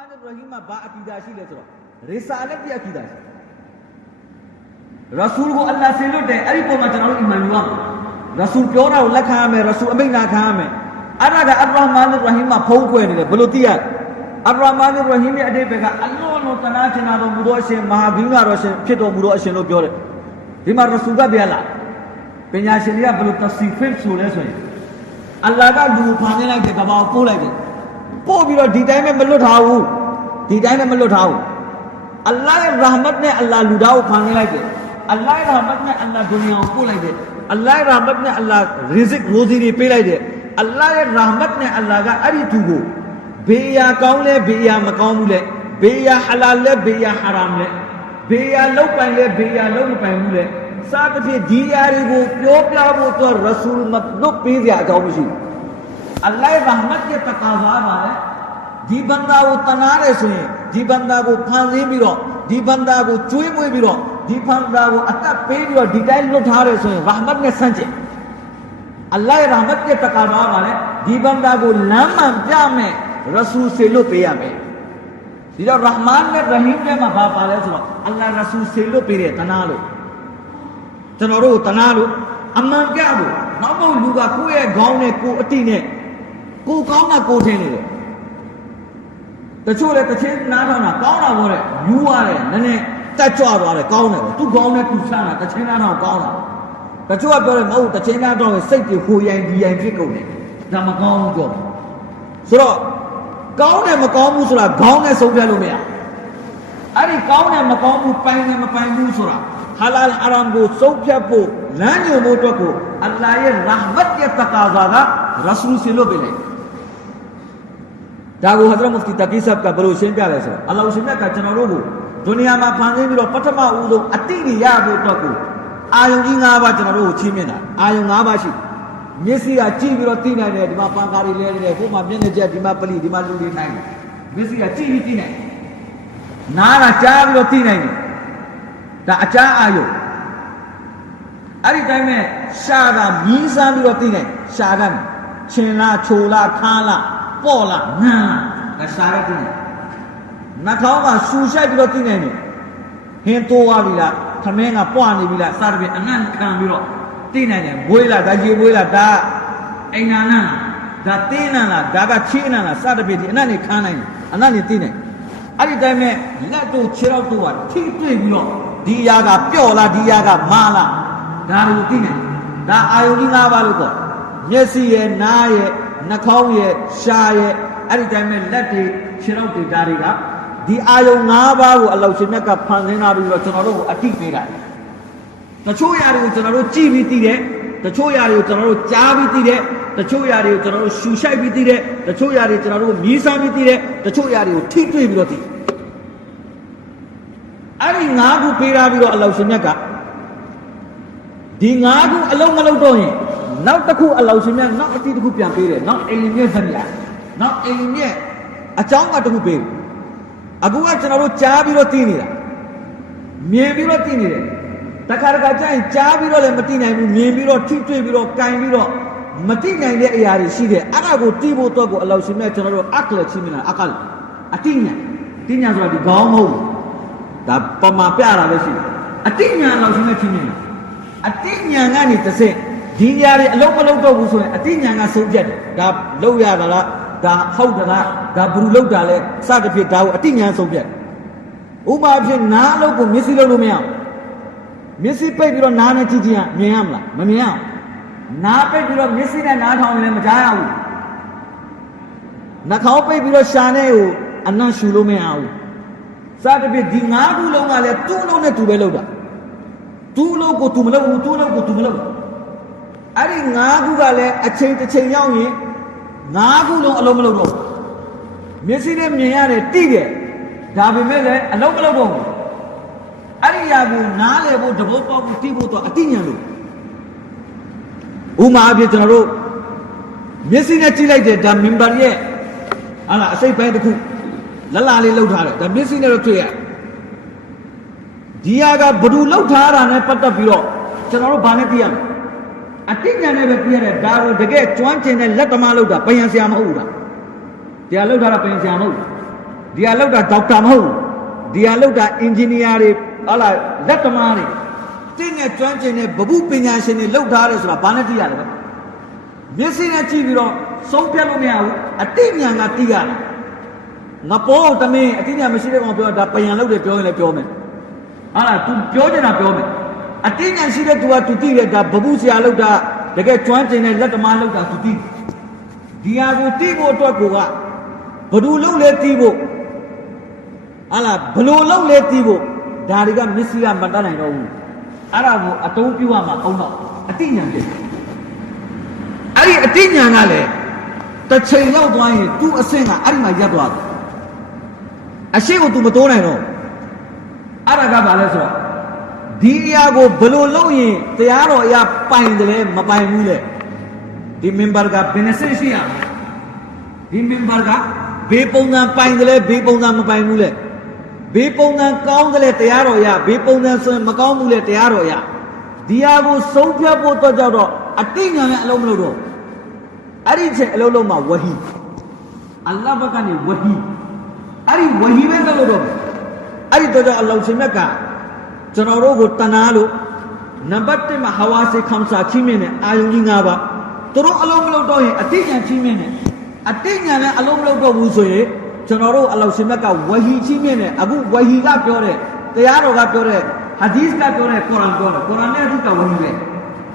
မာန်ရဟီမ်မှာဘာအကီဒါရှိလဲဆိုတော့ရီဆာလတ်ရဲ့အကီဒါရှိရဆူလ်ကိုအလ္လာဟ်ဆေလွတ်တယ်အဲ့ဒီပုံမှာကျွန်တော်တို့အီမန်ယူရမယ်ရဆူလ်ပြောတာကိုလက်ခံရမယ်ရဆူလ်အမိန့်နာခံရမယ်အဲ့ဒါကအလ္လာဟ်မာန်ရဟီမ်မှာဖုံးကွယ်နေတယ်ဘယ်လိုသိရလဲအလ္လာဟ်မာန်ရဟီမ်ရဲ့အတိတ်ဘက်ကအလ္လာဟ်လိုတနာချင်တာတော်မူသောအရှင်မဟာဂိမ်းတော်ရှင်ဖြစ်တော်မူသောအရှင်လို့ပြောတယ်ဒီမှာရဆူလ်ကပြန်လာပညာရှင်တွေကဘယ်လိုတဆီဖစ်ဆိုလဲဆိုရင်အလ္လာဟ်ကလူကိုဖန်ဆင်းလိုက်တဲ့ကဘာကိုပို့လိုက်တယ် ပို့ပြီးတော့ဒီတိုင်းပဲမလွတ်ထားဘူးဒီတိုင်းပဲမလွတ်ထားဘူးအလ္လာဟ်ရဲ့ရာဟမတ်နဲ့အလ္လာဟ်လူသားကိုဖန်ဆင်းလိုက်တယ်အလ္လာဟ်ရဲ့ရာဟမတ်နဲ့အလ္လာဟ်ဒုနီယာကိုပို့လိုက်တယ်အလ္လာဟ်ရဲ့ရာဟမတ်နဲ့အလ္လာဟ်ရီဇစ်ရိုဇီတွေပေးလိုက်တယ်အလ္လာဟ်ရဲ့ရာဟမတ်နဲ့အလ္လာဟ်ကအဲ့ဒီသူကိုဘေးရာကောင်းလဲဘေးရာမကောင်းဘူးလဲဘေးရာဟလာလဲဘေးရာဟာရမ်လဲဘေးရာလောက်ပိုင်လဲဘေးရာလောက်မပိုင်ဘူးလဲစသဖြင့်ဒီယာတွေကိုပြောပြဖို့တော့ရဆူလ်မတ်ပေးစရာအကြောင်းမရှိဘူး အလ္လာဟ်ရဲ့ရာဟမတ်ရဲ့တကာဝါပါလဲဒီဘန္တာကိုတနာတယ်ဆိုရင်ဒီဘန္တာကိုဖန်ဆင်းပြီးတော့ဒီဘန္တာကိုကျွေးမွေးပြီးတော့ဒီဘန္တာကိုအသက်ပေးပြီးတော့ဒီတိုင်းလွတ်ထားတယ်ဆိုရင်ရာဟမတ်နဲ့ဆန့်ကျင်အလ္ကာတော်ပါလေဒီဘန္တာကိုလမ်းမှန်ပြမယ်ရဆူဆေလွတ်ပေးရမယ်ဒီတော့ရာဟ်မန်နဲ့ရဟီမ်နဲ့မှာဘာပါလဲဆိုတော့အလ္လာဟ်ရဆူဆေလွတ်ပေးတဲ့တနာလို့ကျွန်တော်တို့ကိုတနာလို့အမှန်ပြဖို့နောက်တော့လူကကိုယ့်ရဲ့ခေါင်းနဲ့ကိုယ်အတိနဲ့ကိုယ်ကောင်းတာကိုယ်ထင်နေတယ်တချို့လည်းတစ်ချင်းနားထောင်တာကောင်းတာပေါ့တဲ့ယူရတယ်နည်းနည်းတက်ကြွသွားတယ်ကောင်းတယ်ပေါ့သူကောင်းတဲ့သူဆန်းတာတစ်ချင်းနားထောင်ကောင်းတာတချို့ကပြောတယ်မဟုတ်တစ်ချင်းနားထောင်ရင်စိတ်တွေဟိုရိုင်ဒီရိုင်ဖြစ်ကုန်တယ်ဒါမကောင်းဘူးကြောဆိုတော့ကောင်းတယ်မကောင်းဘူးဆိုတာခေါင်းနဲ့ဆုံးဖြတ်လို့မရအဲ့ဒီကောင်းတယ်မကောင်းဘူးပိုင်တယ်မပိုင်ဘူးဆိုတာဟာလာလ်အရမ်ကိုဆုံးဖြတ်ဖို့လမ်းညွှန်ဖို့အတွက်ကိုအလ္လာဟ်ရဲ့ရာဟမတ်ရဲ့တကာဇာကရဆူလ်ဆီလို့ပေးလိုက် ဒါကိုဟဇရတ်မုဖတီတကီဆပ်ကဘယ်လိုရှင်းပြလဲဆိုတော့အလ္လာဟ်ရှင်မြတ်ကကျွန်တော်တို့ကိုဒုနီယာမှာဖန်ဆင်းပြီးတော့ပထမဦးဆုံးအတိတွေရဖို့အတွက်ကိုအာယုံကြီး၅ပါးကျွန်တော်တို့ကိုချီးမြှင့်တာအာယုံ၅ပါးရှိမျက်စိကကြည့်ပြီးတော့သိနိုင်တယ်ဒီမှာပန်ကားတွေလဲနေတယ်ဟိုမှာမျက်နှာကျက်ဒီမှာပလီဒီမှာလူတွေနိုင်တယ်မျက်စိကကြည့်ပြီးသိနိုင်တယ်နားကကြားပြီးတော့သိနိုင်တယ်ဒါအကြမ်းအာယုံအဲ့ဒီတိုင်းမဲ့ရှာကမြင်းစမ်းပြီးတော့သိနိုင်ရှာကချင်လားချိုလားခါလား ပေါ့လားငန်းလားဒါရှာရသိနိုင်နှာခေါင်းကဆူရှိုက်ပြီးတော့သိနိုင်တယ်ဟင်းတိုးသွားပြီလားသမင်းကပွားနေပြီလားစသဖြင့်အနံ့ခံပြီးတော့သိနိုင်တယ်မွေးလားဒါကြီးမွေးလားဒါအိမ်နာနံလားဒါတင်းနံလားဒါကချေးနံလားစသဖြင့်ဒီအနံ့နေခံနိုင်တယ်အနံ့နေသိနိုင်အဲ့ဒီတိုင်းမဲ့လက်တို့ခြေထောက်တို့ကထိတွေ့ပြီးတော့ဒီຢာကပျော့လားဒီຢာကမာလားဒါတွေကိုသိနိုင်ဒါအာယုန်ကြီး၅ပါးလို့ပေါ့မျက်စိရဲ့နားရဲ့ နှာခေါင်းရဲ့ရှားရဲ့အဲ့ဒီတိုင်းပဲလက်တွေခြေထောက်တွေဒါတွေကဒီအာယုန်၅ပါးကိုအလောရှင်မြတ်ကဖန်ဆင်းလာပြီးတော့ကျွန်တော်တို့ကိုအတိပေးတာတချို့ຢာတွေကိုကျွန်တော်တို့ကြည့်ပြီးသိတယ်တချို့ຢာတွေကိုကျွန်တော်တို့ကြားပြီးသိတယ်တချို့ຢာတွေကိုကျွန်တော်တို့ရှူရှိုက်ပြီးသိတယ်တချို့ຢာတွေကျွန်တော်တို့မြည်ဆန်းပြီးသိတယ်တချို့ຢာတွေကိုထိတွေ့ပြီးတော့သိတယ်အဲ့ဒီ၅ခုပေးထားပြီးတော့အလောရှင်မြတ်က ဒီငါးခုအလုံးမလုံးတော့ရင် နောက်တစ်ခုအလောင်ရှင်မြတ်နောက်အတိတစ်ခုပြန်ပေးတယ်နောက်အိမ်လင်းမြတ်ဆက်မြတ်နောက်အိမ်လင်းမြတ်အကြောင်းကတစ်ခုပေးတယ်အခုကကျွန်တော်တို့ကြားပြီးတော့သိနေတာမြင်ပြီးတော့သိနေတယ်တခါတခါကျရင်ကြားပြီးတော့လည်းမသိနိုင်ဘူးမြင်ပြီးတော့ထိတွေ့ပြီးတော့ကင်ပြီးတော့မသိနိုင်တဲ့အရာတွေရှိတယ်အဲ့ဒါကိုသိဖို့တော့ကိုအလောင်ရှင်မြတ်ကျွန်တော်တို့အကလချင်းမြင်တာအကလအတိညာအတိညာဆိုတာဒီခေါင်းမဟုတ်ဘူးဒါပမာပြတာပဲရှိတယ်အတိညာအလောင်ရှင်မြတ်ချင်းမြင်တာအတိညာကနေတစ်ဆင့် ဒီနေရာတွေအလုံးမလုံးတော့ဘူးဆိုရင်အတိညာကဆုံးဖြတ်တယ်ဒါလောက်ရတာလားဒါဟုတ်တာလားဒါဘယ်လိုလောက်တာလဲစသဖြင့်ဒါကိုအတိညာဆုံးဖြတ်ဥပမာအဖြစ်နားအလုပ်ကိုမျက်စိလုံးလို့မရအောင်မျက်စိပိတ်ပြီးတော့နားနဲ့ကြည့်ကြည့်ရမြင်ရမလားမမြင်ရအောင်နားပိတ်ပြီးတော့မျက်စိနဲ့နားထောင်ရင်လည်းမကြားရဘူးနှာခေါင်းပိတ်ပြီးတော့ရှာနေကိုအနံ့ရှူလို့မရဘူးစသဖြင့်ဒီငါးခုလုံးကလည်းသူ့လုံးနဲ့သူပဲလောက်တာသူ့လို့ကိုသူမလုပ်ဘူးသူ့လို့ကိုသူမလုပ်ဘူး အဲ့ဒီငါးခုကလည်းအချိန်တစ်ချိန်ရောက်ရင်ငါးခုလုံးအလုံးမလုပ်တော့ဘူးမျက်စိနဲ့မြင်ရတယ်တိတယ်ဒါပေမဲ့လည်းအလုံးမလုပ်တော့ဘူးအဲ့ဒီຢာကိုနားလေဖို့တဘောပေါက်ဖို့တိဖို့တော့အတိညာလို့ဥမာအဖြစ်ကျွန်တော်တို့မျက်စိနဲ့ကြည့်လိုက်တယ်ဒါမင်ဘာရဲ့ဟာလားအစိတ်ပိုင်းတစ်ခုလလလေးလှုပ်ထားတယ်ဒါမျက်စိနဲ့တော့တွေ့ရတယ်ဒီဟာကဘ ᱹ လောက်ထားတာနဲ့ပတ်သက်ပြီးတော့ကျွန်တော်တို့ဘာနဲ့ပြရမလဲ အတိညာနဲ့ပဲပြရတယ်ဒါကိုတကယ်ကျွမ်းကျင်တဲ့လက်သမားလောက်တာပယံဆရာမဟုတ်ဘူးလားတရားလောက်ထားတာပယံဆရာမဟုတ်ဘူးဒီဟာလောက်တာဒေါက်တာမဟုတ်ဘူးဒီဟာလောက်တာအင်ဂျင်နီယာတွေဟာလာလက်သမားတွေတင်းနဲ့ကျွမ်းကျင်တဲ့ဗဟုပညာရှင်တွေလောက်ထားတယ်ဆိုတာဘာနဲ့သိရလဲပဲမျက်စိနဲ့ကြည့်ပြီးတော့ဆုံးဖြတ်လို့မရဘူးအတိညာကသိရတယ်ငါပေါ်တမင်းအတိညာမရှိတဲ့ကောင်ပြောတာဒါပယံလောက်တယ်ပြောရင်လည်းပြောမယ်ဟာလား तू ပြောချင်တာပြောမယ် အတင်းညာရှိတဲ့သူကသူသိတယ်ဒါဘဘူးဆရာလောက်တာတကယ်ကျွမ်းကျင်တဲ့လက်သမားလောက်တာသူသိဒီဟာကိုသိဖို့အတွက်ကိုကဘဒူလုံးလဲသိဖို့ဟာလားဘလိုလုံးလဲသိဖို့ဒါတွေကမစ္စည်းကမတတ်နိုင်တော့ဘူးအဲ့ဒါကိုအတုံးပြုရမှာအောင်တော့အတိညာဖြစ်အဲ့ဒီအတိညာကလည်းတစ်ချိန်ရောက်သွားရင်သူ့အဆင့်ကအဲ့ဒီမှာရပ်သွားတယ်အရှိကို तू မတိုးနိုင်တော့အဲ့ဒါကဘာလဲဆိုတော့ ဒီအရာကိုဘလို့လုံးရင်တရားတော်အရာပိုင်တယ်လဲမပိုင်ဘူးလေဒီမင်ဘာကဘယ်နှဆင့်ရှိရမလဲဒီမင်ဘာကဘေးပုံစံပိုင်တယ်လဲဘေးပုံစံမပိုင်ဘူးလေဘေးပုံစံကောင်းတယ်လဲတရားတော်ရဘေးပုံစံဆိုရင်မကောင်းဘူးလေတရားတော်ရဒီဟာကိုဆုံးဖြတ်ဖို့တော့ကြောက်တော့အတိညာနဲ့အလုံးမလို့တော့အဲ့ဒီချက်အလုံးလုံးမှာဝဟီအလ္လာဟ်ဘက်ကနေဝဟီအဲ့ဒီဝဟီပဲလုပ်လို့တော့အဲ့ဒီတော့ကြောင့်အလောင်းရှင်မြတ်က ကျွန်တော်တို့ကိုတဏှာလို့နံပါတ်1မှာဟဝါစေခမ်စာချီးမြှင့်တဲ့အာယုန်ကြီး၅ပါးသူတို့အလုံးမလို့တော့ရင်အတိညာချီးမြှင့်တယ်အတိညာနဲ့အလုံးမလို့တော့ဘူးဆိုရင်ကျွန်တော်တို့အလောင်းရှင်မြတ်ကဝဟီချီးမြှင့်တယ်အခုဝဟီကပြောတဲ့တရားတော်ကပြောတဲ့ဟာဒီစ်ကပြောတဲ့ကုရ်အာန်ပြောတယ်ကုရ်အာန်နဲ့အဓိကဝဟီပဲ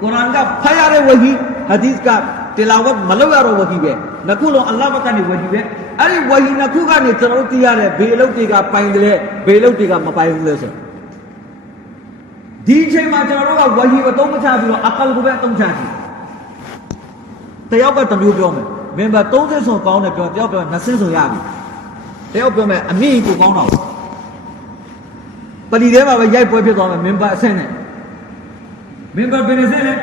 ကုရ်အာန်ကဖတ်ရတဲ့ဝဟီဟာဒီစ်ကတီလာဝတ်မလုပ်ရတော့ဝဟီပဲနှစ်ခုလုံးအလ္လာဟ်ဘက်ကနေဝဟီပဲအဲ့ဒီဝဟီနှစ်ခုကနေကျွန်တော်တို့သိရတဲ့ဘေအလုတ်တွေကပိုင်တယ်ဘေအလုတ်တွေကမပိုင်ဘူးလေဆို ဒီအချိန်မှာကျွန်တော်တို့ကဝဟီကိုအသုံးမချပြီးတော့အကလ်ကိုပဲအသုံးချကြည့်တယောက်ကတစ်မျိုးပြောမယ်မင်ဘာ30ဆိုကောင်းတယ်ပြောတယောက်ပြော20ဆိုရပြီတယောက်ပြောမယ်အမြင့်ကိုကောင်းတော့ပလီထဲမှာပဲရိုက်ပွဲဖြစ်သွားမယ်မင်ဘာအဆင့်နဲ့မင်ဘာဘယ်နဲ့ဆင့်လဲ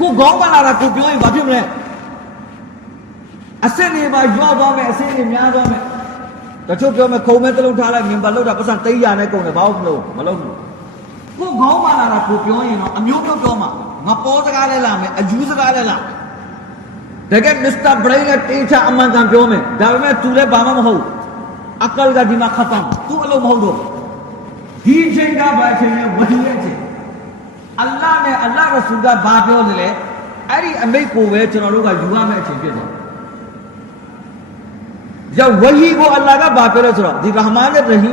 ကိုကောင်းပါလာတာကိုပြောရင်ဘာဖြစ်မလဲအဆင့်တွေမှာရွာသွားမယ်အဆင့်တွေများသွားမယ်တချို့ပြောမယ်ခုံမဲတစ်လုံးထားလိုက်မင်ဘာလောက်တာပတ်စံ300နဲ့ကုန်တယ်ဘာလို့မလုပ်မလုပ်ဘူး ကိုကောင်းပါလာတာကိုပြောရင်တော့အမျိုးမျိုးပြောမှာငါပေါ်စကားလဲလာမယ်အယူစကားလဲလာမယ်တကယ်မစ္စတာဘရိန်ကတေချာအမှန်ကန်ပြောမယ်ဒါပေမဲ့ तू လည်းဘာမှမဟုတ်အကလကဒီမှာခတ်တမ်း तू အလုံးမဟုတ်တော့ဒီအချိန်ကဘာအချိန်လဲဝဟီရဲ့အချိန်အလ္လာဟ်နဲ့အလ္လာဟ်ရဆူလ်ကဘာပြောတယ်လဲအဲ့ဒီအမိတ်ကိုပဲကျွန်တော်တို့ကယူရမယ့်အချိန်ဖြစ်တယ်ရောက်ဝဟီကိုအလ္လာဟ်ကဘာပြောလဲဆိုတော့ဒီရဟမန်နဲ့ရ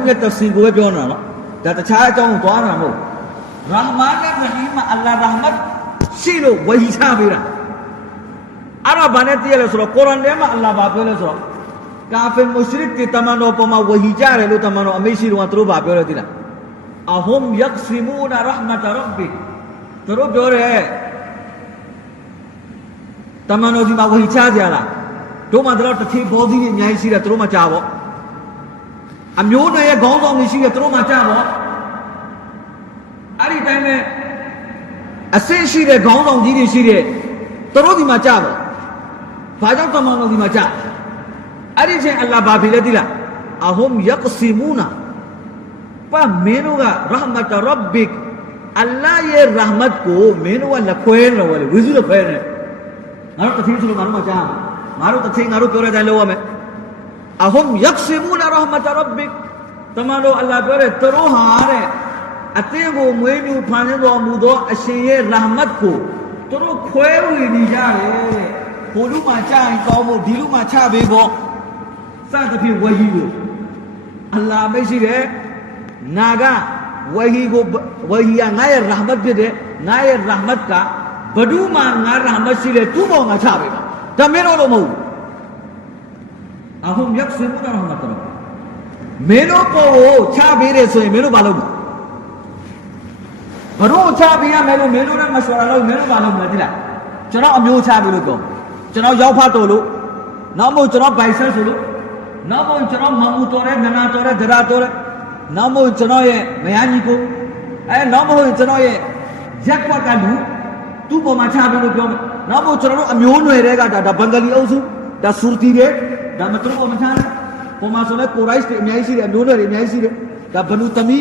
ဟီမ်ရဲ့တဖ်စီကိုပဲပြောနေတာနော်ဒါတခြားအကြောင်းကိုသွားတာမဟုတ်ရဟမန်နဲ့ရဟီမ်မှာအလ္လာဟ်ရဟမတ်ရှိလို့ဝဟီချပေးတာအဲ့ဒါဘာနဲ့တည်ရလဲဆိုတော့ကုရ်အာန်ထဲမှာအလ္လာဟ်ဘာ ပြောလဲဆိုတော့ကာဖင်မုရှရစ်တွေတမန်တော်ပေါ်မှာဝဟီကြတယ်လို့တမန်တော်အမိရှိတော်ကသူတို့ဘာပြောလဲသိလားအဟွမ်ယက်ဆီမူနာရဟမတ်ရဘ်ဘီသူတို့ပြောတယ်တမန်တော်ဒီမှာဝဟီချကြလားတို့မှတော့တစ်ထေဘောသီးတွေအများကြီးရှိတယ်သူတို့မှကြားပေါ့အမျိုးနွယ်ရဲ့ခေါင်းဆောင်တွေရှိတယ်သူတို့မှကြားပေါ့အဲ့ဒီတိုင်းပဲအဆင့်ရှိတဲ့ခေါင်းဆောင်ကြီးတွေရှိတဲ့သူတို့ဒီမှာကြားပေါ့ဘာကြောင့်တမန်တော်ဒီမှာကြားအဲ့ဒီချင်းအလ္လာဟ်ဘာဖြစ်လဲသိလားအဟွမ်ယက်ဆီမူနာပါမင်းတို့ကရဟမတ်ရဘ်ဘစ်အလ္လာဟ်ရဲ့ရဟမတ်ကိုမင်းတို့ကလက်ခွဲလို့လေဝေစုလက်ခွဲနေငါတို့တစ်ထင်းဆိုလို့ငါတို့မှကြားငါတို့တစ်ထင်းငါတို့ပြောတဲ့အတိုင်းလုပ်ရမယ်အဟွမ်ယက်ဆီမူနာရဟမတ်ရဘ်ဘစ်တမန်တော်အလ္လာဟ်ပြောတယ်သူတို့ဟာတဲ့ အသင်းကိုမွေးမြူဖန်ဆင်းတော်မူသောအရှင်ရဲ့ရဟမတ်ကိုသူတို့ခွဲဝေနေကြတယ်တဲ့ဟိုလူမှကြားရင်ကောင်းဖို့ဒီလူမှချပေးဖို့စသဖြင့်ဝဟီကိုအလ္လာဟ်မရှိတယ်နာကဝဟီကိုဝဟီကငါရဲ့ရဟမတ်ဖြစ်တယ်ငါရဲ့ရဟမတ်ကဘဒုမှငါရဟမတ်ရှိတယ်သူ့ဘောငါချပေးပါဒါမင်းတို့လို့မဟုတ်ဘူးအဟွမ်ယက်ဆီမူနာရဟမတ်တော်မင်းတို့ကိုချပေးတယ်ဆိုရင်မင်းတို့ဘာလုပ်မလဲ ဘတို့ချပေးရမယ်လို့မင်းတို့နဲ့မဆွာလို့မင်းတို့ဘာလုပ်မလဲသိလားကျွန်တော်အမျိုးချပေးလို့ပြောကျွန်တော်ရောက်ဖတ်တော်လို့နောက်မို့ကျွန်တော်ဘိုင်ဆက်ဆိုလို့နောက်မို့ကျွန်တော်မမူတော်တဲ့နနာတော်တဲ့ဒရာတော်တဲ့နောက်မို့ကျွန်တော်ရဲ့မယားကြီးကိုအဲနောက်မို့ကျွန်တော်ရဲ့ရက်ကွက်ကလူသူ့ပေါ်မှာချပေးလို့ပြောမယ်နောက်မို့ကျွန်တော်တို့အမျိုးနွယ်တွေကဒါဒါဘင်္ဂလီအုပ်စုဒါဆူတီတွေဒါမတူပေါ်မှာချတယ်ပေါ်မှာဆိုလဲကိုရိုက်စ်တွေအများကြီးရှိတယ်အမျိုးနွယ်တွေအများကြီးရှိတယ်ဒါဘနူတမီ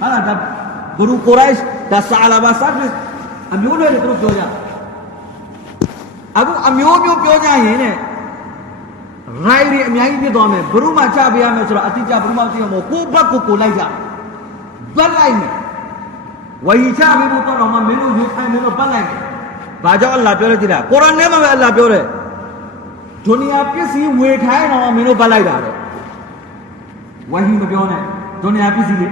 ဟာလားဒါဘနူကိုရိုက်စ် ဒါဆာလာဘာဆာဖစ်အမျိုးနွယ်တွေသူတို့ပြောကြအခုအမျိုးမျိုးပြောကြရင်တဲ့ရိုက်တွေအများကြီးဖြစ်သွားမယ်ဘုရုမှချပေးရမယ်ဆိုတော့အတိအကျဘုရုမှသိရမို့ကိုယ့်ဘက်ကိုကိုယ်လိုက်ကြဘတ်လိုက်မယ်ဝဟီချပေးဖို့တော့တော့မှမင်းတို့ယူခိုင်းမင်းတို့ဘတ်လိုက်မယ်ဘာကြောင့်အလ္လာဟ်ပြောလို့ကြည့်တာကုရ်အာန်ထဲမှာပဲအလ္လာဟ်ပြောတယ်ဒုနီယာပစ္စည်းဝေခိုင်းတော့မှမင်းတို့ဘတ်လိုက်တာတဲ့ဝဟီမပြောနဲ့ဒုနီယာပစ္စည်းလေ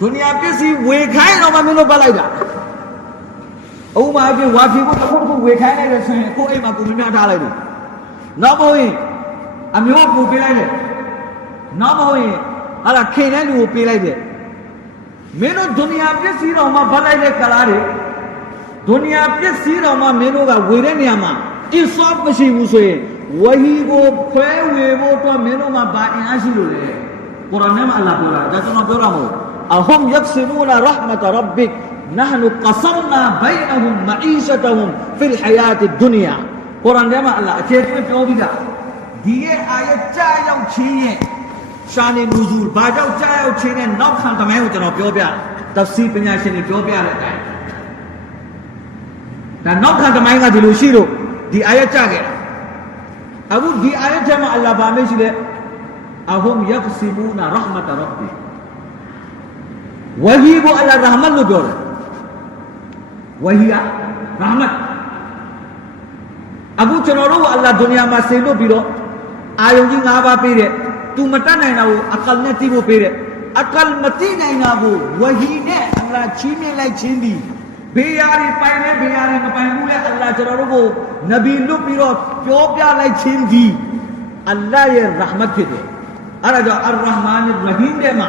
ဒုနီယာပစ္စည်းဝေခိုင်းတော့မှမင်းတို့ဘတ်လိုက်တာအုံးမအပြင်ဝါဖြေဖို့တစ်ခုတစ်ခုဝေခိုင်းလိုက်ရဆိုရင်ကိုယ့်အိမ်မှာကိုယ်မများထားလိုက်တယ်နောက်မဟုတ်ရင်အမျိုးကိုပေးလိုက်တယ်နောက်မဟုတ်ရင်ဟာလာခင်တဲ့လူကိုပေးလိုက်တယ်မင်းတို့ဒုနီယာပစ္စည်းတော်မှာဗတ်လိုက်တဲ့ကလားတွေဒုနီယာပစ္စည်းတော်မှာမင်းတို့ကဝေတဲ့နေရာမှာအစ်ဆော့မရှိဘူးဆိုရင်ဝဟီကိုခွဲဝေဖို့အတွက်မင်းတို့မှာဘာအင်အားရှိလို့လဲကုရ်အာန်ထဲမှာအလ္လာဟ်ပြောတာဒါကျွန်တော်ပြောတာမဟုတ်အ ဟွမ်ယက်ဆီမူနာရဟမတ်ရဘ်ဘစ် نحن قسمنا بينهم معيشتهم في الحياة الدنيا ကုရ်အာန်ထဲမှာအလ္လာဟ်အခြေသွင်းပြောပြီးတာဒီရဲ့အာယတ်ကြားရောက်ခြင်းရဲ့ရှာနေနူဇူလ်ဘာကြောင့်ကြားရောက်ခြင်းနဲ့နောက်ခံတမိုင်းကိုကျွန်တော်ပြောပြတဖ်စီပညာရှင်တွေပြောပြတဲ့အတိုင်းဒါနောက်ခံတမိုင်းကဒီလိုရှိလို့ဒီအာယတ်ကြားခဲ့တာအခုဒီအာယတ်ထဲမှာအလ္လာဟ်ဗာမေးရှိတယ်အဟွမ်ယက်ဆီမူနာရဟမတ်ရဘ်ဘီ ဝဟီကိုအလ္လာဟ်ရဟမတ်လို့ပြောတယ်ဝဟီကရဟမတ်အခုကျွန်တော်တို့ကအလ္လာဟ်ဒုနီယာမှာဆင်လို့ပြီးတော့အာယုံကြီး၅ပါးပေးတဲ့သူမတတ်နိုင်တာကိုအကလ်နဲ့သိဖို့ပေးတဲ့အကလ်မသိနိုင်တာကိုဝဟီနဲ့အလ္လာဟ်ချီးမြှင့်လိုက်ခြင်းဒီဘေးရာတွေပိုင်နေဘေးရာတွေမပိုင်ဘူးလေအလ္လာဟ်ကျွန်တော်တို့ကိုနဗီလွတ်ပြီးတော့ပြောပြလိုက်ခြင်းဒီအလ္လာဟ်ရဲ့ရဟမတ်ဖြစ်တယ်အဲ့ဒါကြောင့်အရ်ရဟ်မာန်ရ်ရဟီမ်တဲ့မှာ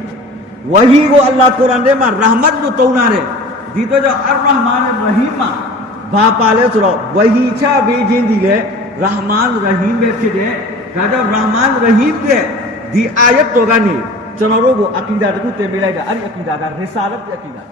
ဝဟီကိုအလ္လာဟ်ကုရ်အာန်ထဲမှာရဟမတ်လို့တုံးလာတယ်ဒီတော့ကြောင့်အရ်ရဟ်မာန်ရဟီမ်မှာဘာပါလဲဆိုတော့ဝဟီချပေးခြင်းဒီလေရဟ်မာန်ရဟီမ်ပဲဖြစ်တယ်ဒါကြောင့်ရဟ်မာန်ရဟီမ်ရဲ့ဒီအာယတ်တော်ကနေကျွန်တော်တို့ကိုအကီဒါတခုတင်ပေးလိုက်တာအဲ့ဒီအကီဒါကရစ်ဆာလတ်ရဲ့အကီဒါ